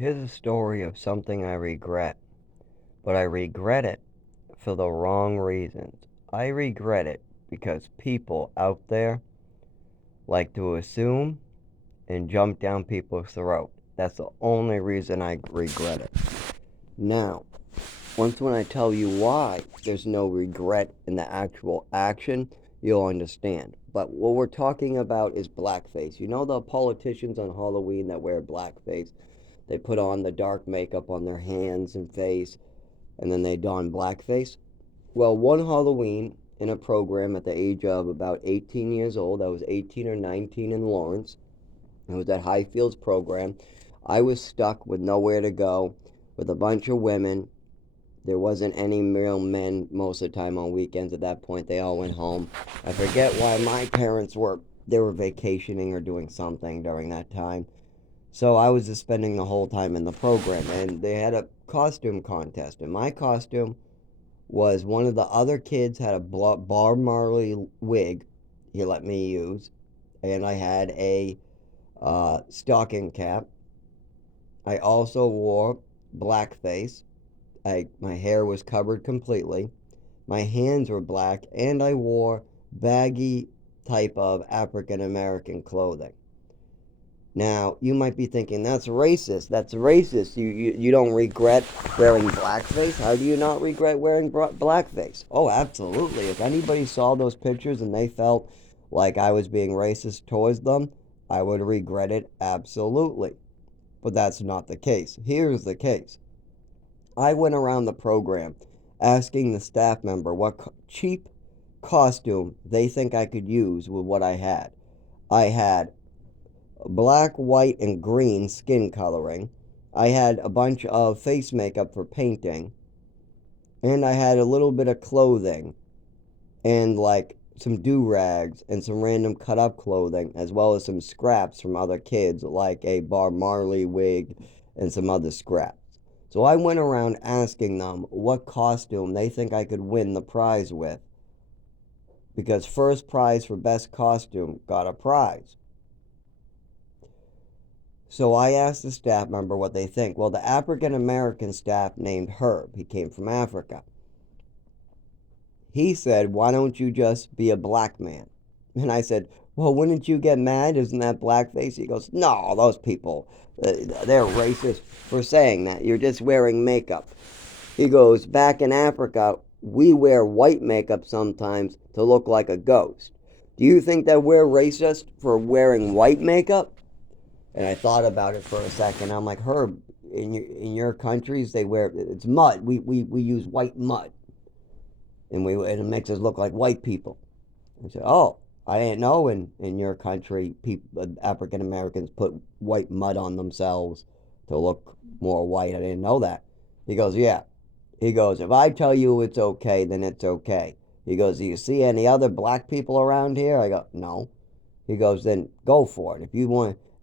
Here's a story of something I regret, but I regret it for the wrong reasons. I regret it because people out there like to assume and jump down people's throat. That's the only reason I regret it. Now, once when I tell you why there's no regret in the actual action, you'll understand. But what we're talking about is blackface. You know the politicians on Halloween that wear blackface? They put on the dark makeup on their hands and face, and then they don blackface. Well, one Halloween in a program at the age of about 18 years old, I was 18 or 19 in Lawrence. It was that Highfields program. I was stuck with nowhere to go with a bunch of women. There wasn't any real men most of the time on weekends at that point. They all went home. I forget why my parents were vacationing or doing something during that time. So I was just spending the whole time in the program, and they had a costume contest, and my costume was one of the other kids had a Bob Marley wig he let me use, and I had a stocking cap. I also wore blackface. My hair was covered completely. My hands were black, and I wore baggy type of African American clothing. Now, you might be thinking, that's racist. That's racist. You don't regret wearing blackface? How do you not regret wearing blackface? Oh, absolutely. If anybody saw those pictures and they felt like I was being racist towards them, I would regret it absolutely. But that's not the case. Here's the case. I went around the program asking the staff member what cheap costume they think I could use with what I had. I had black, white, and green skin coloring. I had a bunch of face makeup for painting. And I had a little bit of clothing and like some do rags and some random cut up clothing, as well as some scraps from other kids, like a Bob Marley wig and some other scraps. So I went around asking them what costume they think I could win the prize with, because first prize for best costume got a prize. So I asked the staff member what they think. Well, the African American staff named Herb. He came from Africa. He said, "Why don't you just be a black man?" And I said, "Well, wouldn't you get mad? Isn't that blackface?" He goes, "No, those people, they're racist for saying that. You're just wearing makeup." He goes, "Back in Africa, we wear white makeup sometimes to look like a ghost. Do you think that we're racist for wearing white makeup?" And I thought about it for a second. I'm like, "Herb, in your countries they wear it's mud. We use white mud, and it makes us look like white people." I said, "Oh, I didn't know in your country people African Americans put white mud on themselves to look more white. I didn't know that." He goes, "Yeah." He goes, "If I tell you it's okay, then it's okay." He goes, "Do you see any other black people around here?" I go, "No." He goes, "Then go for it. If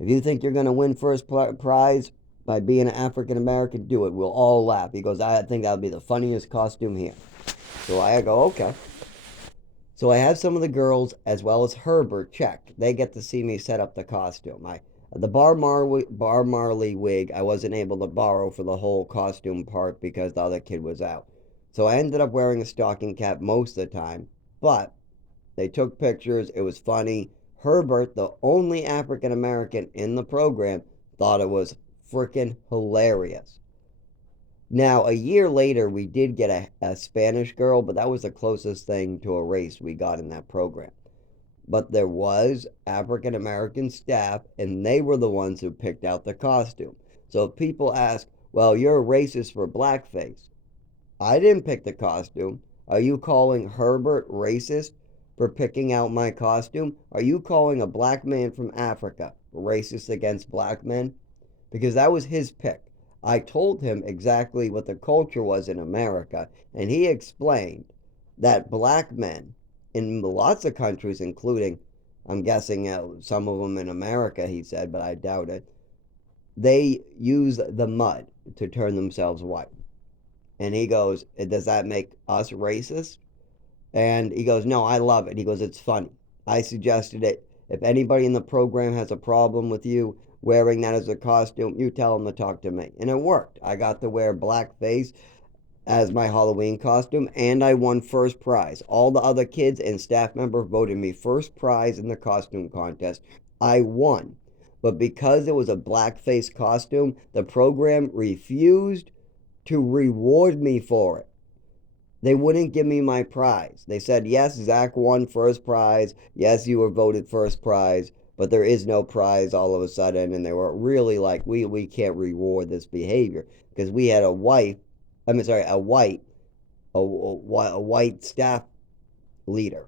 you think you're going to win first prize by being an African American, do it. We'll all laugh." He goes, "I think that'll be the funniest costume here." So I go, "Okay." So I have some of the girls as well as Herbert checked. They get to see me set up the costume. The Bar Marley wig I wasn't able to borrow for the whole costume part because the other kid was out. So I ended up wearing a stocking cap most of the time. But they took pictures. It was funny. Herbert, the only African American in the program, thought it was freaking hilarious. Now, a year later, we did get a Spanish girl, but that was the closest thing to a race we got in that program. But there was African American staff, and they were the ones who picked out the costume. So if people ask, "Well, you're a racist for blackface." I didn't pick the costume. Are you calling Herbert racist for picking out my costume? Are you calling a black man from Africa racist against black men? Because that was his pick. I told him exactly what the culture was in America, and he explained that black men in lots of countries, including, I'm guessing, some of them in America, he said, but I doubt it, they use the mud to turn themselves white. And he goes, "Does that make us racist?" And he goes, "No, I love it." He goes, "It's funny. I suggested it. If anybody in the program has a problem with you wearing that as a costume, you tell them to talk to me. And it worked. I got to wear blackface as my Halloween costume, and I won first prize. All the other kids and staff members voted me first prize in the costume contest. I won. But because it was a blackface costume, the program refused to reward me for it. They wouldn't give me my prize. They said, yes, Zach won first prize. Yes, you were voted first prize, but there is no prize all of a sudden. And they were really like, we can't reward this behavior because we had a white staff leader.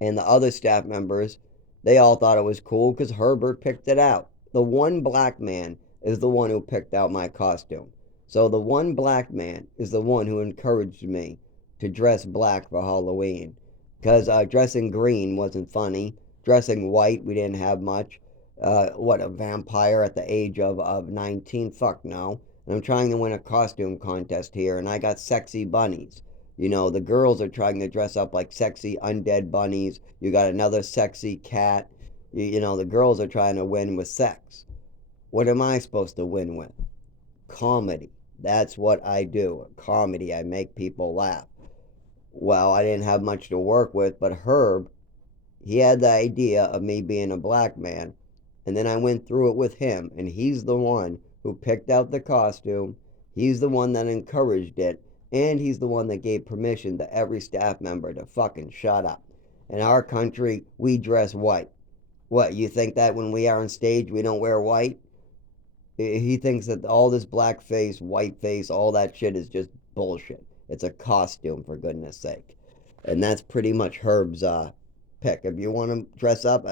And the other staff members, they all thought it was cool because Herbert picked it out. The one black man is the one who picked out my costume. So the one black man is the one who encouraged me to dress black for Halloween. Because dressing green wasn't funny. Dressing white, we didn't have much. A vampire at the age of 19? Fuck no. And I'm trying to win a costume contest here, and I got sexy bunnies. The girls are trying to dress up like sexy undead bunnies. You got another sexy cat. The girls are trying to win with sex. What am I supposed to win with? Comedy. That's what I do. Comedy. I make people laugh. Well, I didn't have much to work with, but Herb, he had the idea of me being a black man, and then I went through it with him, and he's the one who picked out the costume. He's the one that encouraged it, and he's the one that gave permission to every staff member to fucking shut up. In our country, we dress white. What, you think that when we are on stage we don't wear white? He thinks that all this black face, white face, all that shit is just bullshit. It's a costume, for goodness sake. And that's pretty much Herb's pick. If you want to dress up,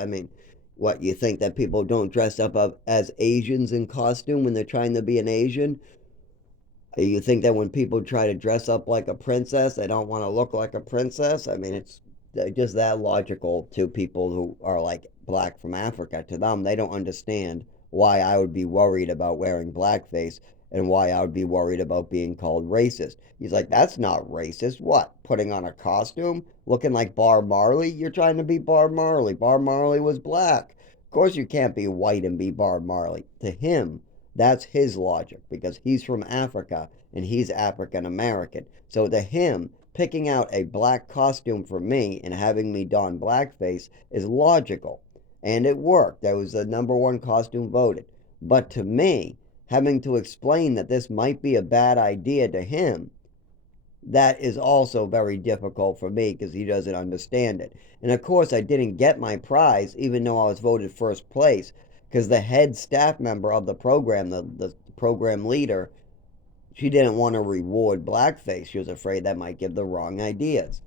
what, you think that people don't dress up as Asians in costume when they're trying to be an Asian? You think that when people try to dress up like a princess, they don't want to look like a princess? It's just that logical to people who are like black from Africa. To them, they don't understand why I would be worried about wearing blackface and why I would be worried about being called racist. He's like, that's not racist. What? Putting on a costume? Looking like Bob Marley? You're trying to be Bob Marley. Bob Marley was black. Of course you can't be white and be Bob Marley. To him, that's his logic because he's from Africa and he's African American. So to him, picking out a black costume for me and having me don blackface is logical. And it worked. That was the number one costume voted. But to me, having to explain that this might be a bad idea to him, that is also very difficult for me because he doesn't understand it. And of course, I didn't get my prize, even though I was voted first place, because the head staff member of the program, the program leader, she didn't want to reward blackface. She was afraid that might give the wrong ideas.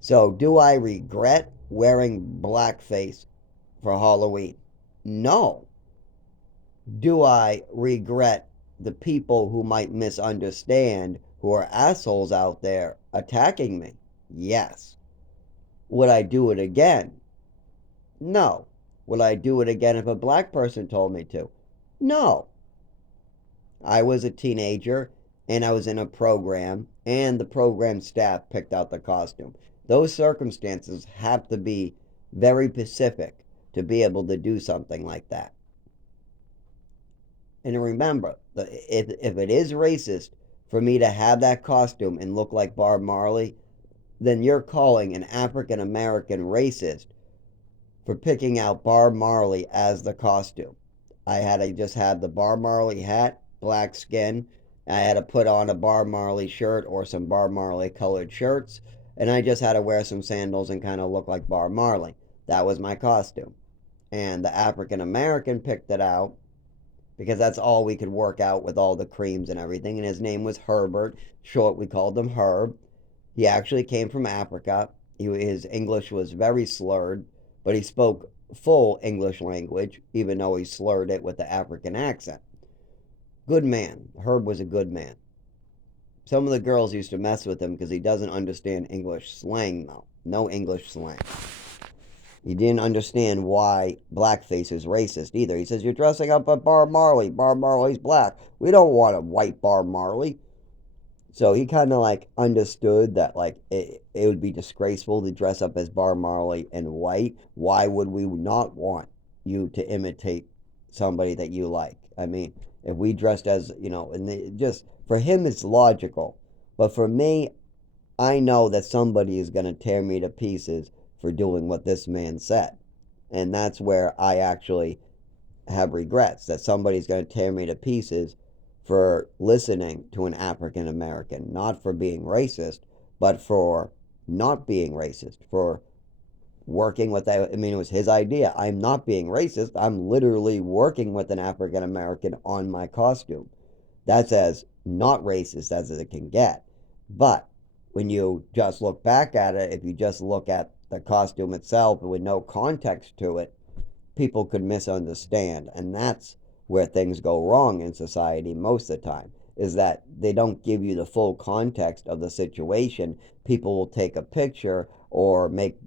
So, do I regret wearing blackface for Halloween? No. Do I regret the people who might misunderstand, who are assholes out there attacking me? Yes. Would I do it again? No. Would I do it again if a black person told me to? No. I was a teenager and I was in a program and the program staff picked out the costume. Those circumstances have to be very specific to be able to do something like that. And remember, if it is racist for me to have that costume and look like Bob Marley, then you're calling an African American racist for picking out Bob Marley as the costume. I had to just have the Bob Marley hat, black skin. I had to put on a Bob Marley shirt or some Bob Marley colored shirts. And I just had to wear some sandals and kind of look like Bob Marley. That was my costume. And the African American picked it out because that's all we could work out with all the creams and everything. And his name was Herbert. Short, we called him Herb. He actually came from Africa. His English was very slurred, but he spoke full English language, even though he slurred it with the African accent. Good man. Herb was a good man. Some of the girls used to mess with him because he doesn't understand English slang, though. No English slang. He didn't understand why blackface is racist either. He says, you're dressing up at Bob Marley. Bob Marley's black. We don't want a white Bob Marley. So he kind of like understood that like it would be disgraceful to dress up as Bob Marley in white. Why would we not want you to imitate somebody that you like. I mean, if we dressed as, and just for him it's logical, but for me, I know that somebody is going to tear me to pieces for doing what this man said. And that's where I actually have regrets, that somebody's going to tear me to pieces for listening to an African American, not for being racist, but for not being racist, for working with that. I mean, it was his idea. I'm not being racist. I'm literally working with an African American on my costume. That's as not racist as it can get. But when you just look back at it, if you just look at the costume itself with no context to it, people could misunderstand. And that's where things go wrong in society most of the time, is that they don't give you the full context of the situation. People will take a picture or make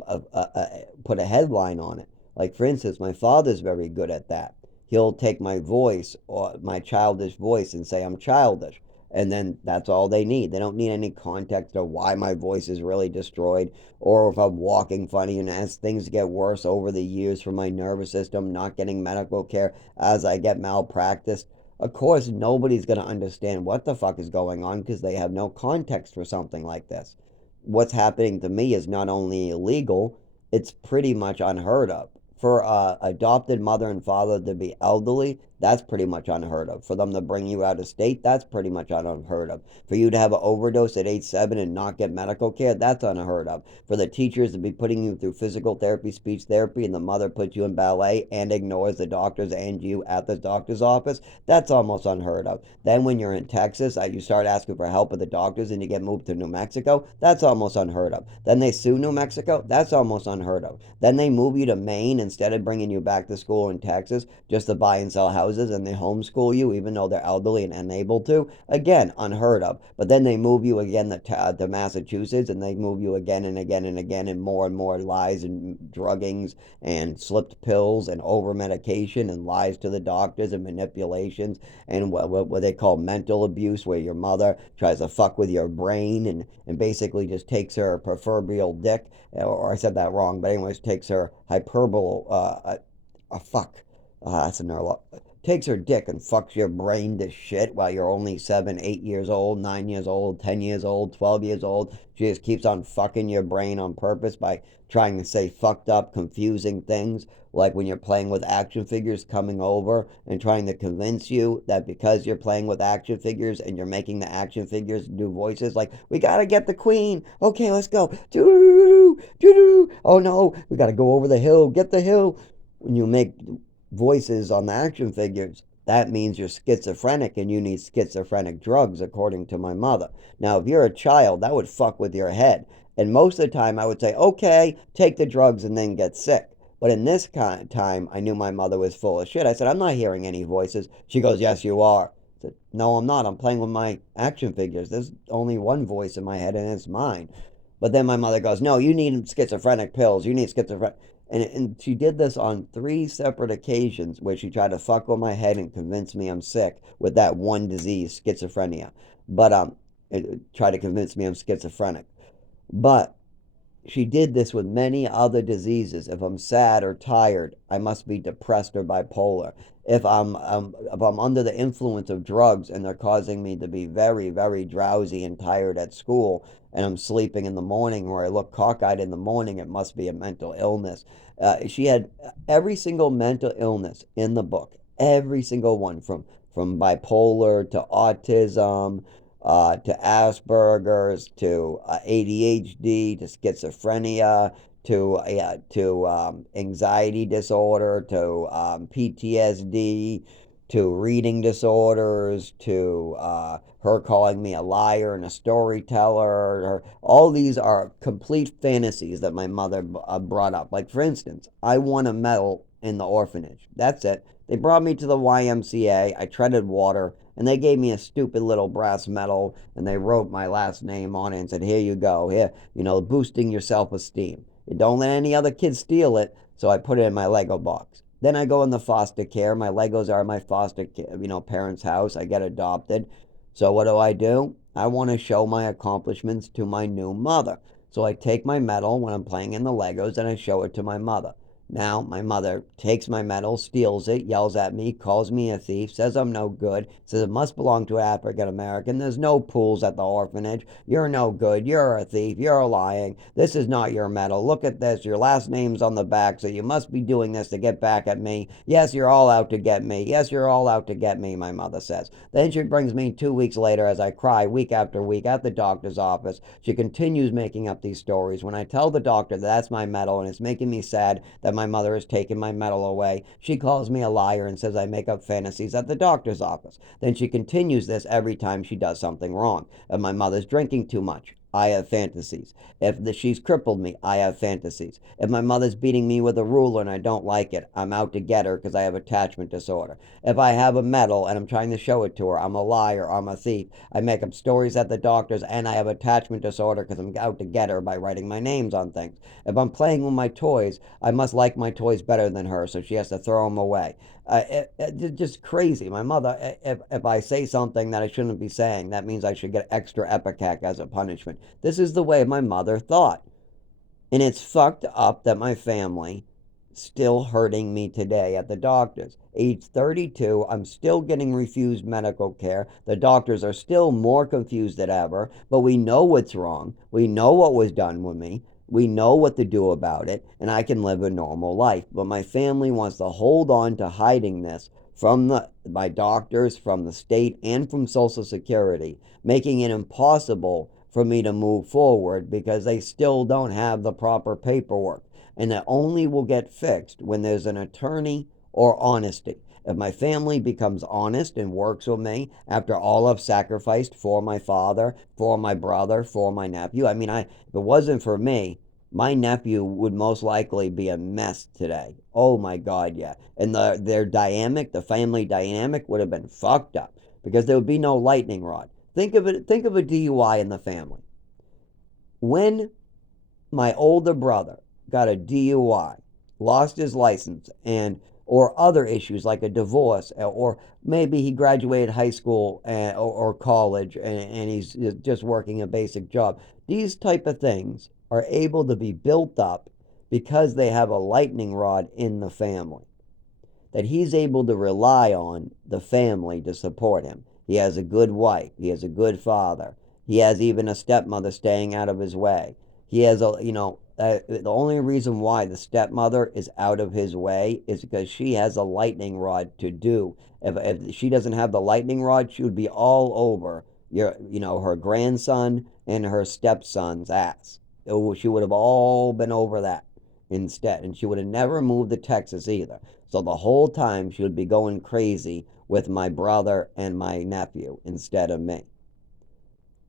put a headline on it. Like, for instance, my father's very good at that. He'll take my voice or my childish voice and say I'm childish, and then that's all they need. They don't need any context of why my voice is really destroyed, or if I'm walking funny. And as things get worse over the years for my nervous system, not getting medical care, as I get malpracticed, of course nobody's going to understand what the fuck is going on because they have no context for something like this. What's happening to me is not only illegal, it's pretty much unheard of. For adopted mother and father to be elderly, that's pretty much unheard of. For them to bring you out of state, that's pretty much unheard of. For you to have an overdose at age 7 and not get medical care, that's unheard of. For the teachers to be putting you through physical therapy, speech therapy, and the mother puts you in ballet and ignores the doctors and you at the doctor's office, that's almost unheard of. Then when you're in Texas, you start asking for help with the doctors and you get moved to New Mexico, that's almost unheard of. Then they sue New Mexico, that's almost unheard of. Then they move you to Maine instead of bringing you back to school in Texas just to buy and sell houses, and they homeschool you even though they're elderly and unable to. Again, unheard of. But then they move you again to Massachusetts, and they move you again and again and again, and more lies and druggings and slipped pills and over medication and lies to the doctors and manipulations and what they call mental abuse, where your mother tries to fuck with your brain and basically just takes her proverbial dick, or I said that wrong, but anyways, takes her hyperbole, fuck, that's another, takes her dick and fucks your brain to shit while you're only 7, 8 years old, 9 years old, 10 years old, 12 years old. She just keeps on fucking your brain on purpose by trying to say fucked up, confusing things, like when you're playing with action figures, coming over and trying to convince you that because you're playing with action figures and you're making the action figures do voices like, we gotta get the queen, okay, let's go, doo doo doo, oh no, we gotta go over the hill, get the hill. When you make voices on the action figures, that means you're schizophrenic and you need schizophrenic drugs, according to my mother. Now, if you're a child, that would fuck with your head. And most of the time, I would say, okay, take the drugs and then get sick. But in this kind of time, I knew my mother was full of shit. I said, I'm not hearing any voices. She goes, yes, you are. I said, no, I'm not. I'm playing with my action figures. There's only one voice in my head, and it's mine. But then my mother goes, no, you need schizophrenic pills. You need schizophrenic. And she did this on 3 separate occasions where she tried to fuck with my head and convince me I'm sick with that one disease, schizophrenia. But try to convince me I'm schizophrenic. But she did this with many other diseases. If I'm sad or tired, I must be depressed or bipolar. If I'm under the influence of drugs and they're causing me to be very, very drowsy and tired at school, and I'm sleeping in the morning, or I look cockeyed in the morning, it must be a mental illness. She had every single mental illness in the book, every single one, from bipolar to autism, to Asperger's, to ADHD, to schizophrenia, to anxiety disorder, to PTSD, to reading disorders, to her calling me a liar and a storyteller. All these are complete fantasies that my mother brought up. Like, for instance, I won a medal in the orphanage. That's it. They brought me to the YMCA. I treaded water, and they gave me a stupid little brass medal, and they wrote my last name on it and said, here you go, here, boosting your self-esteem. Don't let any other kid steal it. So I put it in my Lego box. Then I go in the foster care. My Legos are my foster, parents' house. I get adopted. So what do? I want to show my accomplishments to my new mother. So I take my medal when I'm playing in the Legos and I show it to my mother. Now, my mother takes my medal, steals it, yells at me, calls me a thief, says I'm no good, says it must belong to an African American. There's no pools at the orphanage. You're no good. You're a thief. You're lying. This is not your medal. Look at this. Your last name's on the back, so you must be doing this to get back at me. Yes, you're all out to get me. Yes, you're all out to get me, my mother says. Then she brings me 2 weeks later as I cry week after week at the doctor's office. She continues making up these stories. When I tell the doctor that that's my medal and it's making me sad that my mother has taken my medal away, she calls me a liar and says I make up fantasies at the doctor's office. Then she continues this every time she does something wrong. If my mother's drinking too much, I have fantasies. If she's crippled me, I have fantasies. If my mother's beating me with a ruler and I don't like it, I'm out to get her because I have attachment disorder. If I have a medal and I'm trying to show it to her, I'm a liar, I'm a thief. I make up stories at the doctor's and I have attachment disorder because I'm out to get her by writing my names on things. If I'm playing with my toys, I must like my toys better than her, so she has to throw them away. It's just crazy. My mother, if I say something that I shouldn't be saying, that means I should get extra Epicac as a punishment. This is the way my mother thought. And it's fucked up that my family still hurting me today at the doctors. Age 32, I'm still getting refused medical care. The doctors are still more confused than ever, but we know what's wrong. We know what was done with me. We know what to do about it, and I can live a normal life. But my family wants to hold on to hiding this from my doctors, from the state, and from Social Security, making it impossible for me to move forward because they still don't have the proper paperwork. And that only will get fixed when there's an attorney or honesty. If my family becomes honest and works with me after all I've sacrificed for my father, for my brother, for my nephew, if it wasn't for me, my nephew would most likely be a mess today. Oh my God, yeah. And the family dynamic would have been fucked up because there would be no lightning rod. Think of it. Think of a DUI in the family. When my older brother got a DUI, lost his license, and or other issues like a divorce, or maybe he graduated high school or college and he's just working a basic job. These type of things are able to be built up because they have a lightning rod in the family that he's able to rely on the family to support him. He has a good wife. He has a good father. He has even a stepmother staying out of his way. He has the only reason why the stepmother is out of his way is because she has a lightning rod to do. If she doesn't have the lightning rod, she would be all over her grandson and her stepson's ass. She would have all been over that instead, and she would have never moved to Texas either. So the whole time she would be going crazy with my brother and my nephew instead of me.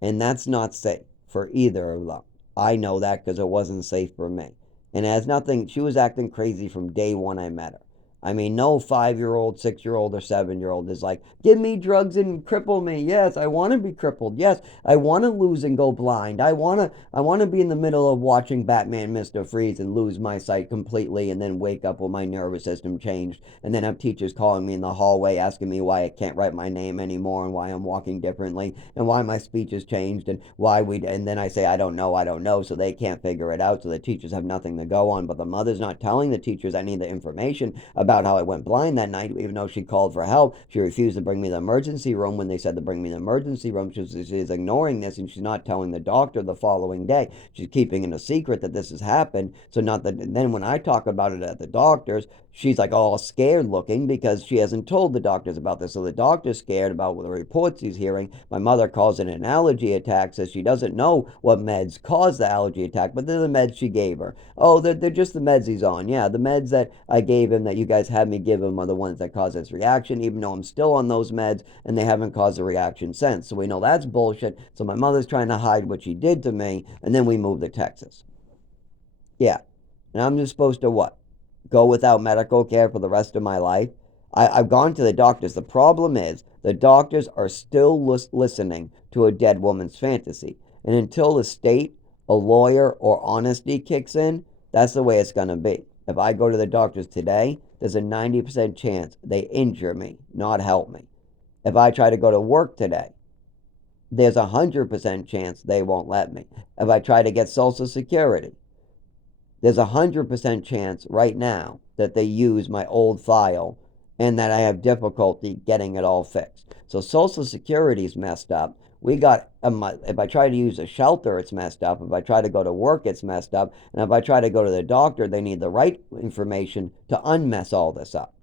And that's not safe for either of them. I know that because it wasn't safe for me. And it has nothing, she was acting crazy from day one I met her. No 5-year-old, 6-year-old, or 7-year-old is like, give me drugs and cripple me. Yes, I want to be crippled. Yes, I want to lose and go blind. I want to be in the middle of watching Batman Mr. Freeze and lose my sight completely and then wake up with my nervous system changed and then have teachers calling me in the hallway asking me why I can't write my name anymore and why I'm walking differently and why my speech has changed and and then I say I don't know, so they can't figure it out, so the teachers have nothing to go on, but the mother's not telling the teachers any of the information about how I went blind that night. Even though she called for help, she refused to bring me to the emergency room when they said to bring me to the emergency room. She's ignoring this, and she's not telling the doctor the following day. She's keeping it a secret that this has happened. So not that. And then when I talk about it at the doctor's, she's like all scared looking because she hasn't told the doctors about this. So the doctor's scared about the reports he's hearing. My mother calls it an allergy attack, says she doesn't know what meds cause the allergy attack, but they're the meds she gave her. Oh, they're just the meds he's on. Yeah, the meds that I gave him that you guys had me give him are the ones that cause this reaction, even though I'm still on those meds and they haven't caused a reaction since. So we know that's bullshit. So my mother's trying to hide what she did to me, and then we moved to Texas. Yeah. And I'm just supposed to what? Go without medical care for the rest of my life? I've gone to the doctors. The problem is the doctors are still listening to a dead woman's fantasy. And until the state, a lawyer, or honesty kicks in, that's the way it's going to be. If I go to the doctors today, there's a 90% chance they injure me, not help me. If I try to go to work today, there's a 100% chance they won't let me. If I try to get Social Security, there's 100% chance right now that they use my old file and that I have difficulty getting it all fixed. So Social Security's messed up. We got, if I try to use a shelter, it's messed up. If I try to go to work, it's messed up. And if I try to go to the doctor, they need the right information to unmess all this up.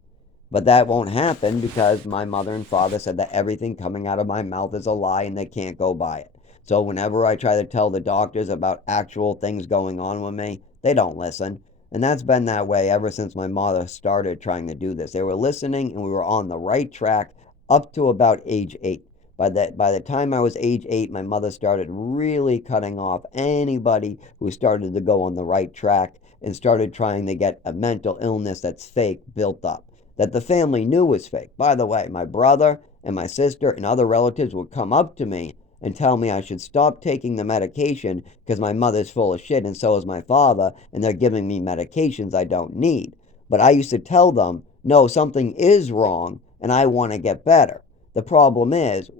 But that won't happen because my mother and father said that everything coming out of my mouth is a lie and they can't go by it. So whenever I try to tell the doctors about actual things going on with me, they don't listen. And that's been that way ever since my mother started trying to do this. They were listening and we were on the right track up to about age 8. By the time I was age 8, my mother started really cutting off anybody who started to go on the right track and started trying to get a mental illness that's fake built up that the family knew was fake. By the way, my brother and my sister and other relatives would come up to me and tell me I should stop taking the medication because my mother's full of shit and so is my father, and they're giving me medications I don't need. But I used to tell them, no, something is wrong and I want to get better. The problem is,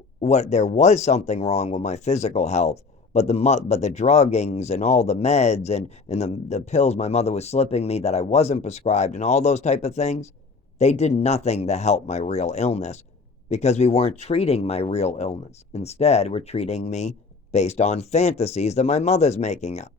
there was something wrong with my physical health, but the druggings and all the meds and the pills my mother was slipping me that I wasn't prescribed and all those type of things, they did nothing to help my real illness because we weren't treating my real illness. Instead, we're treating me based on fantasies that my mother's making up.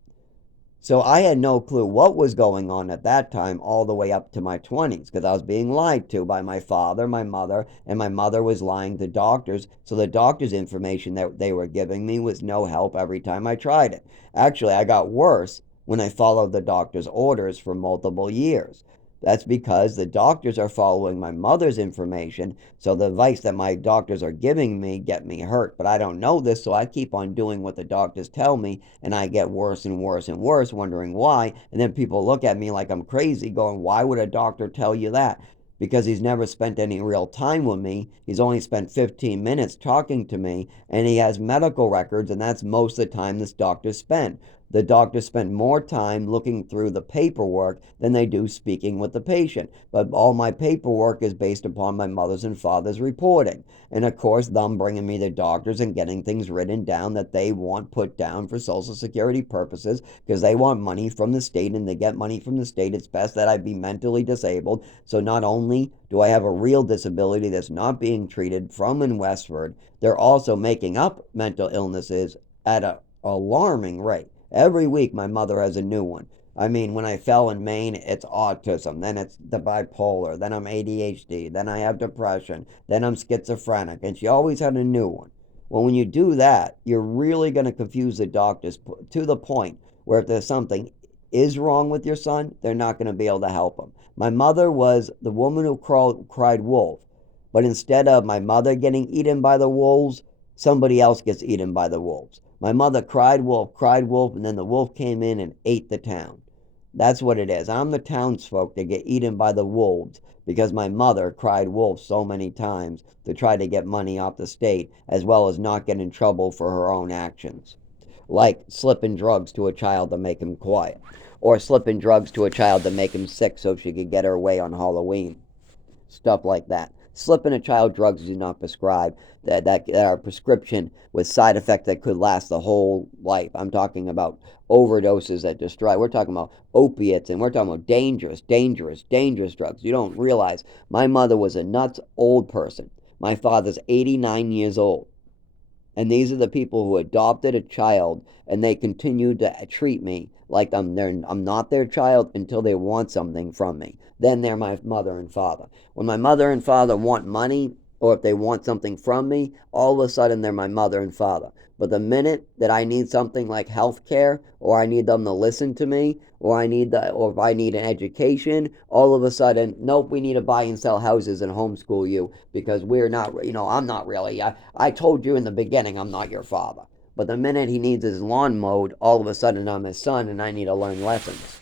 So I had no clue what was going on at that time all the way up to my 20s because I was being lied to by my father, my mother, and my mother was lying to doctors. So the doctor's information that they were giving me was no help every time I tried it. Actually, I got worse when I followed the doctor's orders for multiple years. That's because the doctors are following my mother's information, so the advice that my doctors are giving me get me hurt. But I don't know this, so I keep on doing what the doctors tell me, and I get worse and worse and worse, wondering why. And then people look at me like I'm crazy, going, why would a doctor tell you that? Because he's never spent any real time with me. He's only spent 15 minutes talking to me, and he has medical records, and that's most of the time this doctor spent. The doctors spend more time looking through the paperwork than they do speaking with the patient. But all my paperwork is based upon my mother's and father's reporting. And of course, them bringing me the doctors and getting things written down that they want put down for Social Security purposes because they want money from the state, and they get money from the state. It's best that I be mentally disabled. So not only do I have a real disability that's not being treated from in Westford, they're also making up mental illnesses at an alarming rate. Every week my mother has a new one. I mean, when I fell in Maine, it's autism, then it's the bipolar, then I'm ADHD, then I have depression, then I'm schizophrenic, and she always had a new one. Well, when you do that, you're really going to confuse the doctors to the point where if there's something is wrong with your son, they're not going to be able to help him. My mother was the woman who cried wolf, but instead of my mother getting eaten by the wolves, somebody else gets eaten by the wolves. My mother cried wolf, and then the wolf came in and ate the town. That's what it is. I'm the townsfolk that get eaten by the wolves because my mother cried wolf so many times to try to get money off the state as well as not get in trouble for her own actions. Like slipping drugs to a child to make him quiet, or slipping drugs to a child to make him sick so she could get her way on Halloween. Stuff like that. Slipping a child drugs is not prescribed that are prescription with side effects that could last the whole life. I'm talking about overdoses that destroy. We're talking about opiates, and we're talking about dangerous drugs. You don't realize my mother was a nuts old person. My father's 89 years old. And these are the people who adopted a child, and they continue to treat me like I'm not their child until they want something from me. Then they're my mother and father. When my mother and father want money, or if they want something from me, all of a sudden they're my mother and father. But the minute that I need something like health care, or I need them to listen to me, or if I need an education, all of a sudden, nope, we need to buy and sell houses and homeschool you because we're not, I'm not really, I told you in the beginning I'm not your father. But the minute he needs his lawn mowed, all of a sudden I'm his son and I need to learn lessons.